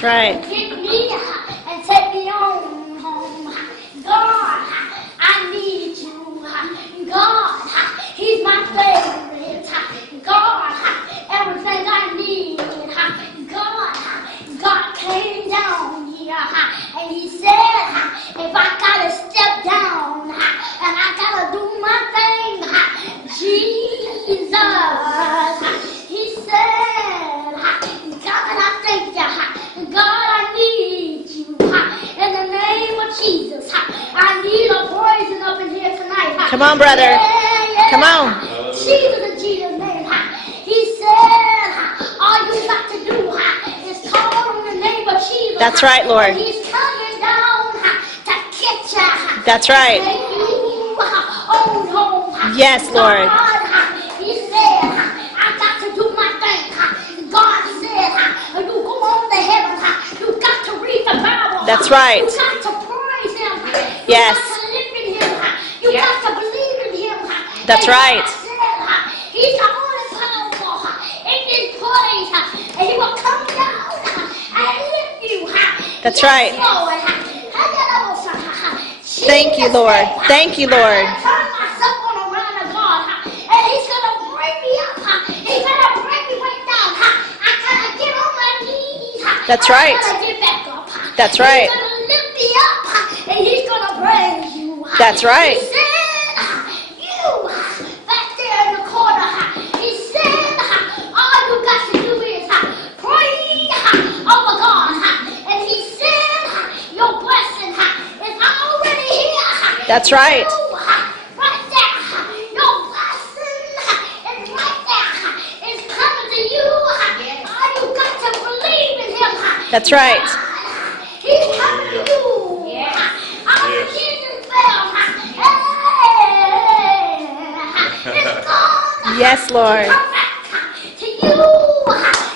That's right. Pick me and take me on home. God, I need you. God, He's my favorite. God, everything I need. God came down here and He said, if I gotta step down and I gotta do my thing, Jesus, He said, God, I thank you. God, I need you. In the name of Jesus, I need a praising up in here tonight. Come on, brother. Yeah. Come on. Jesus in Jesus' name. He said, all you got to do is call on the name of Jesus. That's right, Lord. And He's coming down to catch you. That's right. Take you on home. Yes, Lord. God, He said, I got to do my thing. God said, you go on to heaven. You got to read the Bible. That's right. You got to praise Him. Yes. You got to live in Him. You got to believe in Him. That's And right. God said, He's the only powerful in this place. And He will come down and lift you. That's Yes, right. Lord. Thank you, Lord. Thank you, Lord. I turn myself on around to God. And He's going to bring me up. He's going to bring me way down. I got to get on my knees. That's I right. got to get back up. That's right. He's going to lift me up. And He's going to praise you. That's right. He said, you back there in the corner. He said, all you got to do is pray over God. And He said, your blessing is already here. That's right. Right there. Your blessing is right there. It's coming to you. All you got to believe in Him. That's right. He's coming to you. All you Jesus fell. Hey, it's God. Yes, Lord. Come back to you.